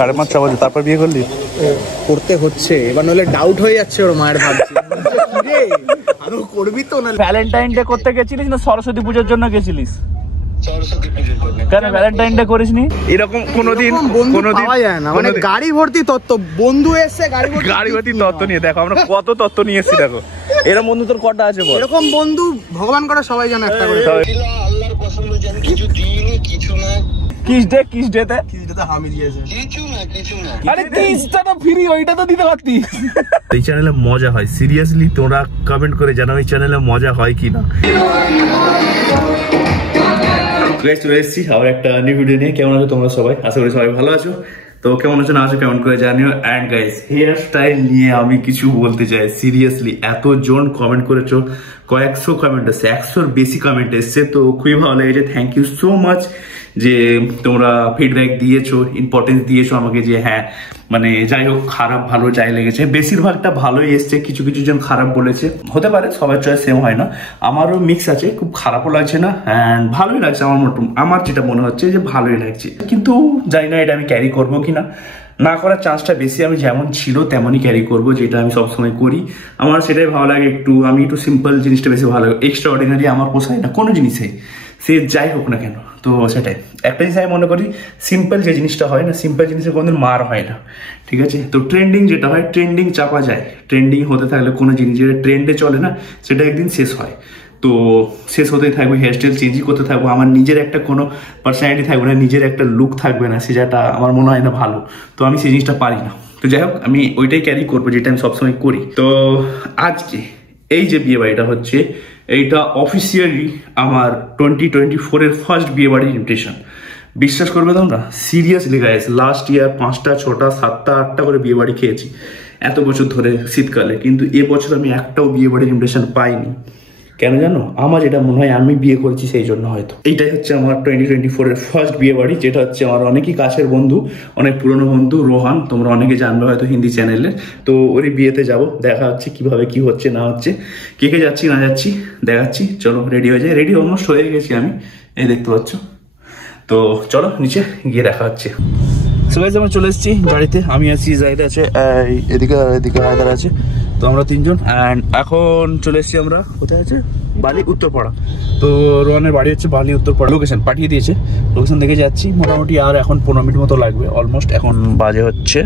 5:30 বাজে তারপর বিয়ে করলি? করতে হচ্ছে এবার, নইলে ডাউট হয়ে যাচ্ছে ওর মায়ের ভাবছে আরো করবি তো না। ভ্যালেন্টাইন ডে করতে গেছিলিস না সরস্বতী পুজোর জন্য গেছিলিস? সরস্বতী পুজোর জন্য। কেন ভ্যালেন্টাইন ডে করিসনি? এরকম কোনোদিন পাওয়া যায় না, মানে গাড়ি ভর্তি তত্ত্ব, বন্ধু এসে গাড়ি ভর্তি তত্ত্ব নিয়ে দেখো আমরা কত তত্ত্ব নিয়ে এসেছি দেখো। এরকম বন্ধু তোর কটা আছে বল? এরকম বন্ধু ভগবান করে সবাই জানে একটা করে। আল্লাহর কসম জানি কিছু দিইনি, কিছু না। কিস ডেতে হামি দিয়েছে কিছু না। আরে কিসটা তো ফ্রি, ওইটা তো দিতে পারতি। এই চ্যানেলে মজা হয়, সিরিয়াসলি তোমরা কমেন্ট করে জানাও এই চ্যানেলে মজা হয় কি না। গাইস চলে এসেছি আবার একটা নিউ ভিডিও নিয়ে। কেমন আছো তোমরা সবাই? আশা করি সবাই ভালো আছো। তো কেমন আছো না আছো কমেন্ট করে জানিও। অ্যান্ড গাইস হেয়ার স্টাইল নিয়ে আমি কিছু বলতে চাই, সিরিয়াসলি এতজন কমেন্ট করেছো, কয়েকশো কমেন্ট এসছে, 100-র বেশি কমেন্ট এসছে। তো খুবই ভালো লেগেছে, থ্যাংক ইউ সো মাচ যে তোমরা ফিডব্যাক দিয়েছো, ইম্পর্টেন্স দিয়েছো আমাকে যে হ্যাঁ মানে যাই হোক খারাপ ভালো যাই লেগেছে, বেশিরভাগটা ভালোই এসছে, কিছু কিছু জন খারাপ বলেছে, হতে পারে সবার চয়েস সেম হয় না, আমারও মিক্স আছে, খুব খারাপও লাগছে না অ্যান্ড ভালোই লাগছে। আমার যেটা মনে হচ্ছে যে ভালোই লাগছে, কিন্তু জানি না এটা আমি ক্যারি করবো কিনা, না করার চান্সটা বেশি। আমি যেমন ছিল তেমনই ক্যারি করবো, যেটা আমি সবসময় করি, আমার সেটাই ভালো লাগে। আমি একটু সিম্পল জিনিসটা বেশি ভালো লাগে, এক্সট্রা অর্ডিনারি আমার পোষায় না কোনো জিনিসে, সে যাই হোক না কেন। তো সেটাই একটা জিনিস আমি মনে করি, সিম্পল যে জিনিসটা হয় না, সিম্পল জিনিসের কোনোদিন মার হয় না, ঠিক আছে? তো ট্রেন্ডিং যেটা হয়, ট্রেন্ডিং চাপা যায়, ট্রেন্ডিং হতে থাকলে কোনো জিনিস যেটা ট্রেন্ডে চলে না সেটা একদিন শেষ হয়। তো শেষ হতেই থাকবে, হেয়ার স্টাইল চেঞ্জই করতে থাকবো, আমার নিজের একটা কোনো পার্সোনালিটি থাকবে না, নিজের একটা লুক থাকবে না, সেটা আমার মনে হয় না ভালো। তো আমি সেই জিনিসটা পারি না। তো যাই হোক আমি ওইটাই ক্যারি করবো যেটা আমি সবসময় করি। তো আজকে এই যে বিয়ে বাড়িটা হচ্ছে, এইটা অফিসিয়ালি আমার 2024-এর ফার্স্ট বিয়ে বাড়ির ইনভিটেশন। বিশ্বাস করবে তোমরা, সিরিয়াসলি গাইস, লাস্ট ইয়ার 5টা 6টা 7টা 8টা করে বিয়ে বাড়ি খেয়েছি এত বছর ধরে শীতকালে, কিন্তু এবছর আমি একটাও বিয়ে বাড়ির ইনভিটেশন পাইনি। কেন জানো? আমার যেটা মনে হয় আমি বিয়ে করেছি সেই জন্য হয়তো। এইটাই হচ্ছে আমার 2024-এর ফার্স্ট বিয়ে বাড়ি, যেটা হচ্ছে আমার অনেকই কাছের বন্ধু, অনেক পুরনো বন্ধু রোহান, তোমরা অনেকে জানবে হয়তো হিন্দি চ্যানেলে। তো ওরই বিয়েতে যাব, দেখা হচ্ছে কিভাবে কি হচ্ছে না হচ্ছে, কে কে যাচ্ছি না যাচ্ছি দেখাচ্ছি। চলো রেডি হয়ে যাই, রেডি অলমোস্ট হয়ে গেছি আমি, এই দেখতে পাচ্ছ। তো চলো নিচে গিয়ে দেখা হচ্ছে। সবাই আমরা চলে এসেছি গাড়িতে, আমি আছি, জাহিদ আছে, এদিকে হায়দার আছে, তো আমরা 3 জন। অ্যান্ড এখন চলে এসেছি আমরা, কোথায় আছে? বালি উত্তরপাড়া। তো রোহানের বাড়ি হচ্ছে বালি উত্তরপাড়া, লোকেশন পাঠিয়ে দিয়েছে, লোকেশন দেখে যাচ্ছি। মোটামুটি আর এখন 15 মিনিট মতো লাগবে অলমোস্ট। এখন বাজে হচ্ছে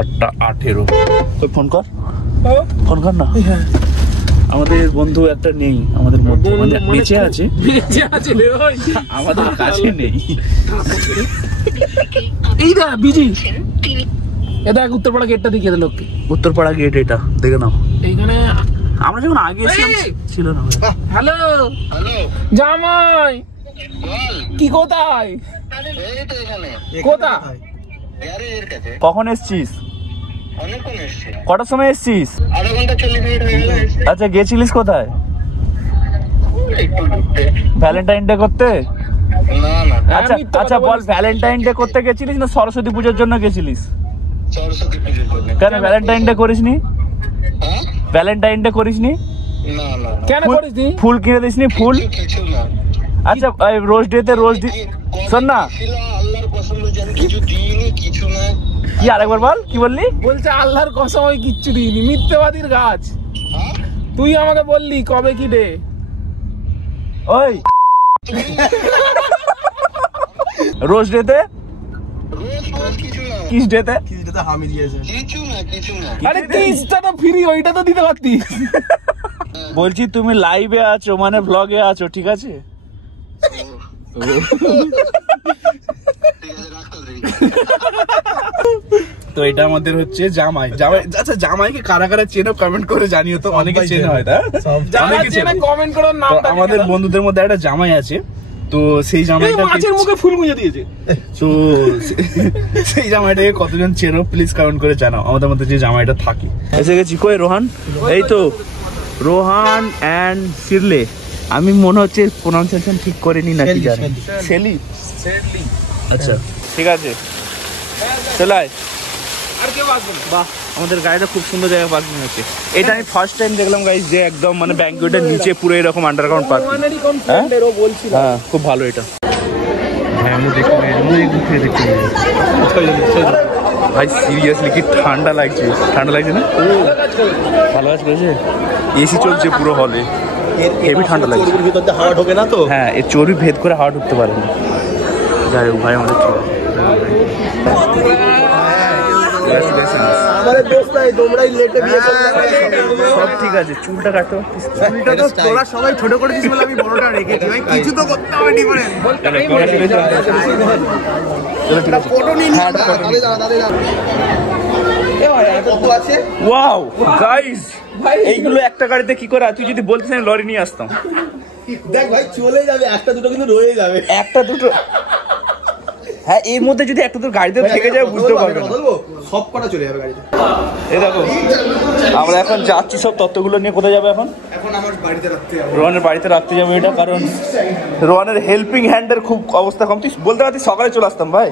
8:18। তো ফোন কর না। আমাদের বন্ধু একটা নেই আমাদের মধ্যে, মানে বেঁচে আছে আমাদের কাছে নেই। এই দা বিজি, এটা উত্তরপাড়া গেটটা দেখিয়ে দে লোককে। উত্তরপাড়া গেট এটা দেখে নাও, এইখানে আমরা যখন আগে ছিল না। হ্যালো জামাই, কি কোথায়? কোথায়? কখন এসছিস? কটার সময় এসছিস? আধা ঘন্টা 40 মিনিট হয়ে গেল। আচ্ছা গেছিলিস কোথায়? ভ্যালেন্টাইন ডে করতে? আচ্ছা আচ্ছা বল, ভ্যালেন্টাইন ডে করতে গেছিলিস না সরস্বতী পুজোর জন্য গেছিলিস? সরস্বতী পুজোর জন্য। কেন ভ্যালেন্টাইন ডে করিসনি? ভ্যালেন্টাইন ডে করিসনি? না কেন করিসনি? ফুল কিনে দিসনি? ফুল কিছু না। আচ্ছা রোজ ডেতে শোন না, আল্লাহর কসম জানি কিছু দিইনি, কিছু না। কি আরেকবার বল, কি বললি? বলছে আল্লাহর কসম আমি কিচ্ছু দিইনি, মিথ্যেবাদীর গাছ। তুই আমাকে বললি কবে কি ডে? ওই রোজ ডেতে, কিস ডেতে হামি দিয়েছে কিছু না। আরে কিসটা তো ফ্রি, ওইটা তো দিতে পারতি। বলছি তুমি লাইভে আছো, মানে ব্লগে আছো, ঠিক আছে? তো এটা আমাদের হচ্ছে জামাই। আচ্ছা জামাইকে কারা কারা চেনো কমেন্ট করে জানিও তো, অনেকে চেনা হয়, কমেন্ট করো নাম। আমাদের বন্ধুদের মধ্যে একটা জামাই আছে, তো সেই জামাইটা মাছের মুখে ফুল গুঁজে দিয়েছে। তো সেই জামাইটাকে কতজন চেনো প্লিজ কমেন্ট করে জানাও, আমাদের মধ্যে যে জামাইটা থাকে। এসে গেছি। কই রোহান? এই তো রোহান অ্যান্ড শিরলে। আমি মনে হচ্ছে প্রোনাউন্সিয়েশন ঠিক করিনি নাকি জানি। শেলি। আচ্ছা ঠিক আছে চলাই। আর কেউ আসবে না? বাহ, আমাদের গাড়িটা খুব সুন্দর জায়গায় পার্কিং হচ্ছে। এটা আমি ফার্স্ট টাইম দেখলাম গাইস, যে একদম মানে ব্যাংকুয়েটের নিচে পুরো এরকম আন্ডারগ্রাউন্ড পার্কিং। হ্যাঁ খুব ভালো এটা। হ্যাঁ আমি দেখতে ভাই সিরিয়াসলি কি ঠান্ডা লাগছে না? ভালো কাজ করেছে, এসি চলছে পুরো হলে, হেভি ঠান্ডা লাগছে। চর্বির ভিতর দিয়ে হাওয়া ঢোকে না তো। হ্যাঁ, এই চর্বি ভেদ করে হাওয়া ঢুকতে পারে না। যাই হোক ভাই, আমাদের আমাদের দোস্ত নাই, তোমরাই লেটে বিয়ে করলে। সব ঠিক আছে, চুলটা কাটো। চুলটা তো তোরা সবাই ছোট করেছিস বলে আমি বড়টা রেখেছি ভাই, কিছু তো করতে হবে ডিফারেন্ট। ফটো নিয়ে নিয়ে ওয়াও গাইস, এইগুলো একটা গাড়িতে কি করে? তুই যদি বলতিস আমি লরি নিয়ে আসতাম। দেখ ভাই চলে যাবে, একটা দুটো কিন্তু রয়ে যাবে। একটা দুটো, হ্যাঁ, এর মধ্যে যদি একটা দুটো গাড়িতে থেকে যায় বুঝতে পারবে না, সব কটা চলে যাবে গাড়িতে। এই দেখো আমরা এখন যাচ্ছি সব তত্ত্বগুলো নিয়ে। কোথায় যাবে এখন? এখন আমার বাড়িতে রাখতে হবে, রোহানের বাড়িতে রাখতে যাবে এটা, কারণ রোহানের হেল্পিং হ্যান্ডের খুব অবস্থা কম। তুই বলতে পারতিস সকালে চলে আসতাম ভাই।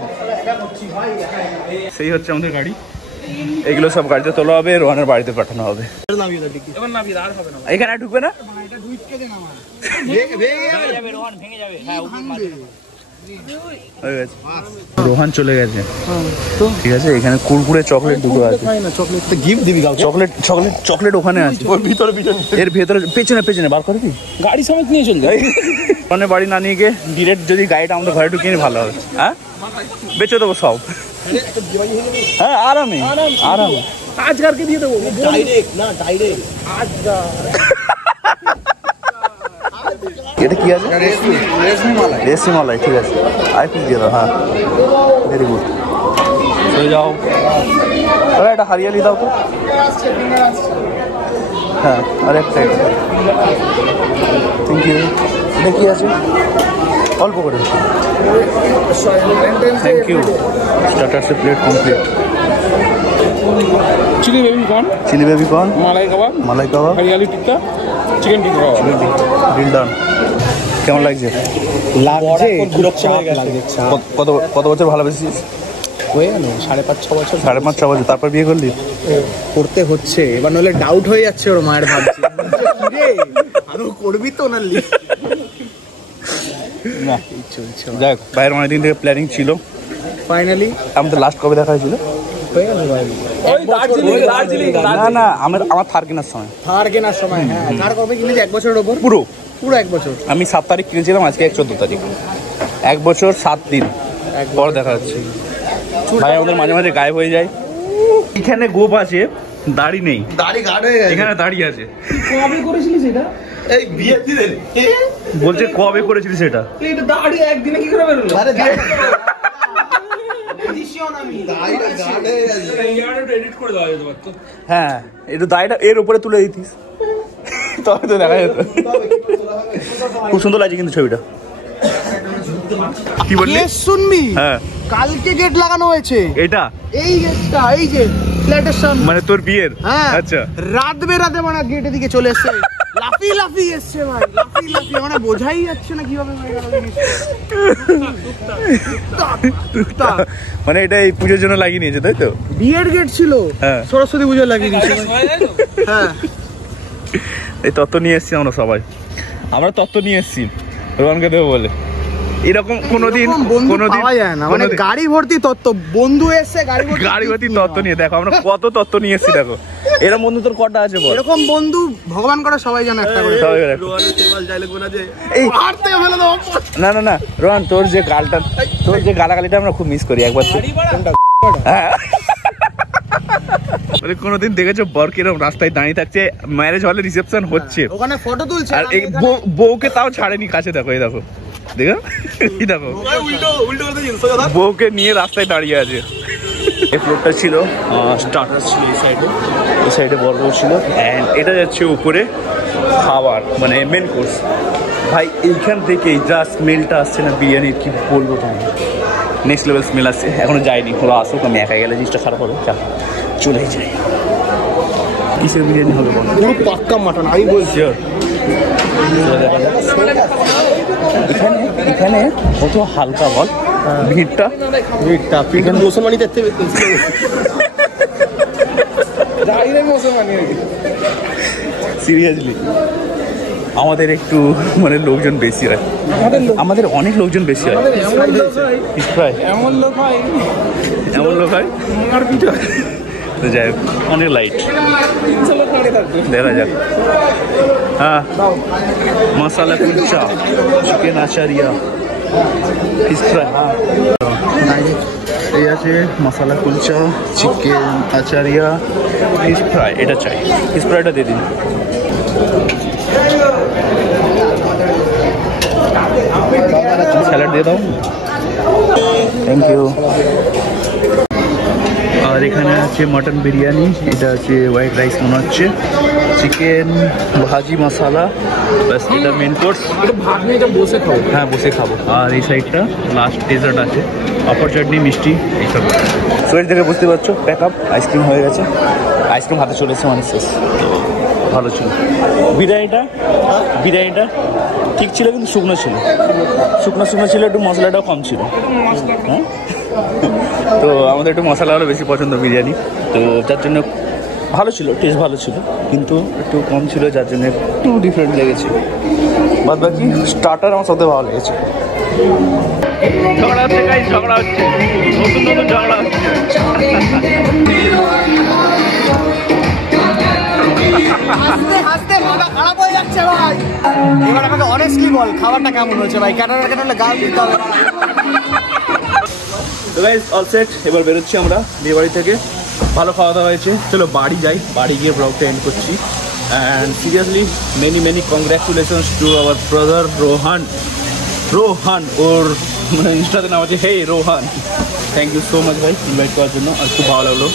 সেই হচ্ছে আমাদের গাড়ি, এগুলো সব গাড়িতে তোলা হবে, রোহানের বাড়িতে পাঠানো হবে। এখানে ঢুকবে না, রোহান চলে গেছে। ঠিক আছে, এখানে কুরকুরে চকলেট দুটো আছে। গিফট দিবি? চকলেট ওখানে আছে, ওর ভিতরে এর ভেতরে পেছনে বার করবি। গাড়ি সমেত নিয়ে চল যাই। রোহানের বাড়ি না নিয়ে গিয়ে ডিরেক্ট যদি গাড়িটা আমাদের ঘরে ঢুকিয়ে নিয়ে ভালো হবে। হ্যাঁ, বেঁচে দেবো সব। হ্যাঁ, আরামে। আজকারকে দিয়ে দেবো ডাইরেক্ট না, ডাইরেক্ট এটা কি আছে? রেশমি মালাই। ঠিক আছে, আইপিস দিয়ে দাও। হ্যাঁ, ভেরি গুড। চলে যাও। আরে এটা হারিয়ালি দাও তো। হ্যাঁ, আরেকটা। Thank you. এটা কি আছে? অল্প করে। Thank you. স্টার্টার্সে plate complete. Chilli baby corn, malai kebab, hariyali tikka, chicken tikka. Deal done. কেমন লাগছে? কত বছর ভালোবেসেছিস? হয়ে গেল 5.5-6 বছর। 5.5-6 বছর, তারপর বিয়ে করলি? করতে হচ্ছে এবার, নইলে ডাউট হয়ে যাচ্ছে ওর মায়ের। ভাবছি আরো করবি তো ওনার লিস্ট। না, যাক, বাইরের অনেকদিন থেকে প্ল্যানিং ছিল, ফাইনালি। আমাদের লাস্ট কবে দেখা হয়েছিল? হয়ে গেল ভাই, না আমার থার কেনার সময়। হ্যাঁ, থার কবে কিনেছি? 1 বছরের ওপর। পুরো 1 বছর। আমি 7 তারিখ কিনেছিলাম, আজকে 14 তারিখ। 1 বছর 7 দিন পর দেখা যাচ্ছে। ভাই আমাদের মাঝে মাঝে গায়েব হয়ে যায়। এখানে গোপ আছে, দাড়ি নেই, দাড়ি গাঢ় হয়ে গেছে। এখানে দাড়ি আছে। কবে করেছিলিস এটা? এই বিয়ের দিনে বলছে কবে করেছিলিস এটা? এটা দাড়ি একদিনে কি করে বেরোলো? আরে হ্যাঁ, একটু দাড়িটা এর উপরে তুলে দিতিস, তবে তো দেখা যেত। খুব সুন্দর লাগছে কিন্তু ছবিটা। কি বললি? শুনবি? হ্যাঁ, কালকে গেট লাগানো হয়েছে। এটা এই গেটটা, এই যে ফ্ল্যাটের সামনে, মানে তোর বিয়ের? হ্যাঁ, আচ্ছা। রাত বেরাতে মানে গেটের দিকে চলে এসছে, লাফি এসছে ভাই, লাফি মানে বোঝাই যাচ্ছে না কিভাবে হয়ে গেল জিনিসটা। মানে এটা এই পুজোর জন্য লাগিয়ে নিয়েছে, তাই তো? বিয়ের গেট ছিল, হ্যাঁ, সরস্বতী পুজো লাগিয়ে দিয়েছে। হ্যাঁ, এই তত্ত্ব নিয়ে এসছি আমরা সবাই, আমরা তত্ত্ব নিয়ে এসছি রোহানকে দেবো বলে। এরকম কোনোদিন পাওয়া যায় না, মানে গাড়ি ভর্তি তত্ত্ব। বন্ধু এসছে গাড়ি ভর্তি তত্ত্ব নিয়ে, দেখো আমরা কত তত্ত্ব নিয়ে এসছি। দেখো এরকম বন্ধু তোর কটা আছে বল? এরকম বন্ধু ভগবান করে সবাই জানে একটা করে। না রোহান, তোর যে গালাগালিটা আমরা খুব মিস করি একবার। হ্যাঁ, কোনোদিন দেখেছো বর কিরকম রাস্তায় দাঁড়িয়ে থাকছে, ম্যারেজ হলে রিসেপশন হচ্ছে, ওখানে ফটো তুলছে, আর বউকে তাও ছাড়েনি কাছে। দেখো এই দেখো, দেখো বউকে নিয়ে রাস্তায় দাঁড়িয়ে আছে। এই ফ্লোরটা ছিল স্টার্টার ছিল, এই সাইডে বর্গার ছিল, অ্যান্ড এটা যাচ্ছে উপরে খাবার, মানে মেন কোর্স। ভাই এইখান থেকে যা স্মেলটা আসছে না বিরিয়ানির, কি বলবো তোমার, নেক্সট লেভেল স্মেল আসছে। এখনো যায়নি, ওরা আসুক, আমি একা গেলে জিনিসটা খারাপ হবে। চলেই যাই। কিসের বিরিয়ানি হবে বল? পুরো পাক্কা মাটন, আমি বলছি। এখানে কত হালকা বল ভিড়টা। এখানে মুসলমানি দেখতে সিরিয়াসলি আমাদের একটু মানে লোকজন বেশি হয়, আমাদের অনেক লোকজন বেশি হয়। ফিশ ফ্রাই এমন লোক হয় আমার পিঠা। তো যাই হোক, অনেক লাইট, দেখা যাক। হ্যাঁ, masala kulcha, chicken achari, fish fry. হ্যাঁ, এই আছে masala kulcha, chicken achari, fish fry. এটা চাই, ফিশ ফ্রাইটা দিয়ে দিন। স্যালাড দিয়ে দাও, থ্যাংক ইউ। আর এখানে আছে মটন বিরিয়ানি, এটা আছে হোয়াইট রাইস মনে হচ্ছে, চিকেন ভাজি মশলা, ব্যাস এটা মেন কোর্স। ভাত নিয়ে বসে খাবো। হ্যাঁ, বসে খাবো। আর এই সাইডটা লাস্ট ডেজার্ট আছে, পাপড় চাটনি, মিষ্টি, এইসব। সুইট দেখে বুঝতে পারছো, প্যাক আপ আইসক্রিম হয়ে গেছে, আইসক্রিম হাতে চলে এসেছে, মানে শেষ। তো ভালো ছিল বিরিয়ানিটা ঠিক ছিল, কিন্তু শুকনো ছিল, একটু মশলাটাও কম ছিল। হ্যাঁ, তো আমাদের একটু মশলা হলো বেশি পছন্দ বিরিয়ানি, তো যার জন্য ভালো ছিল, টেস্ট ভালো ছিল, কিন্তু একটু কম ছিল, যার জন্য একটু ডিফারেন্ট লেগেছে। বাদ বাকি স্টার্টার আমার সবথেকে ভালো লেগেছে। ঝগড়া হচ্ছে, নতুন ঝগড়া হচ্ছে। হাসতে মাথা খারাপ হয়ে যাচ্ছে ভাই। এবার আমাকে অনেস্টলি বল, খাবারটা কেমন হয়েছে ভাই? কাটালে গাল দিতে হবে। তো গাইস, অল সেট, এবার বেরোচ্ছি আমরা বিয়ে বাড়ি থেকে। ভালো খাওয়া দাওয়া হয়েছে, চলো বাড়ি যাই, বাড়ি গিয়ে ব্লগটা এন্ড করছি। And seriously many congratulations to our brother Rohan, ওর মানে ইনস্টাতে নাম আছে hey Rohan. Thank you so much ভাই ইনভাইট করার জন্য, আর খুব ভালো লাগলো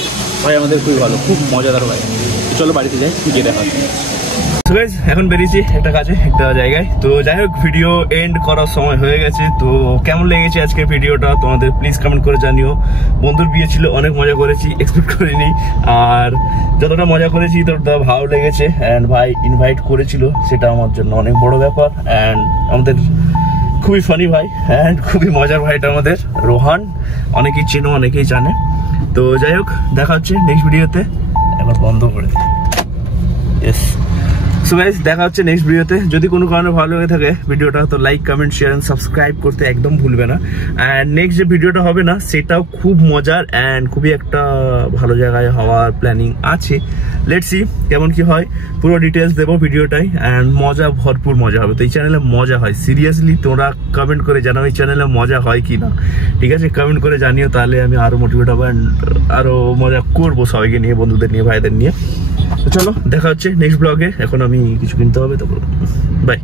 ভাই, আমাদের খুবই ভালো, খুব মজাদার ভাই। চলো বাড়িতে যাই, গিয়ে দেখা হচ্ছে। সো গাইস, এখন বেরিয়েছি একটা কাজে, একটা জায়গায়। তো যাই হোক, ভিডিও এন্ড করার সময় হয়ে গেছে। তো কেমন লেগেছে আজকের ভিডিওটা তোমাদের প্লিজ কমেন্ট করে জানিও। বন্ধুর বিয়ে ছিল, অনেক মজা করেছি, এক্সপেক্ট করিনি। আর যতটা মজা করেছি ততটা ভালো লেগেছে। অ্যান্ড ভাই ইনভাইট করেছিল, সেটা আমার জন্য অনেক বড় ব্যাপার। অ্যান্ড আমাদের খুবই ফানি ভাই, অ্যান্ড খুবই মজার ভাইটা আমাদের রোহান, অনেকেই চেনো, অনেকেই জানে। তো যাই হোক, দেখা হচ্ছে নেক্সট ভিডিওতে। এবার বন্ধ করে দিই। ইয়েস, সো গাইস, দেখা হচ্ছে নেক্সট ভিডিওতে। যদি কোনো কারণে ভালো লেগে থাকে ভিডিওটা, তো like, comment, share and subscribe করতে একদম ভুলবে না। অ্যান্ড নেক্সট যে ভিডিওটা হবে না, সেটাও খুব মজার অ্যান্ড খুবই একটা ভালো জায়গায় হওয়ার প্ল্যানিং আছে। লেটস সি কেমন কি হয়, পুরো ডিটেলস দেবো ভিডিওটাই। অ্যান্ড মজা, ভরপুর মজা হবে। তো এই চ্যানেলে মজা হয়, সিরিয়াসলি তোমরা কমেন্ট করে জানাও এই চ্যানেলে মজা হয় কি না। ঠিক আছে, কমেন্ট করে জানিও, তাহলে আমি আরও মোটিভেট হবো অ্যান্ড আরও মজা করবো সবাইকে নিয়ে, বন্ধুদের নিয়ে, ভাইদের নিয়ে। তো চলো দেখা হচ্ছে নেক্সট ব্লগে। এখন আমি কিছু কিনতে হবে, তারপর bye.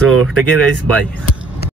So take care guys, by.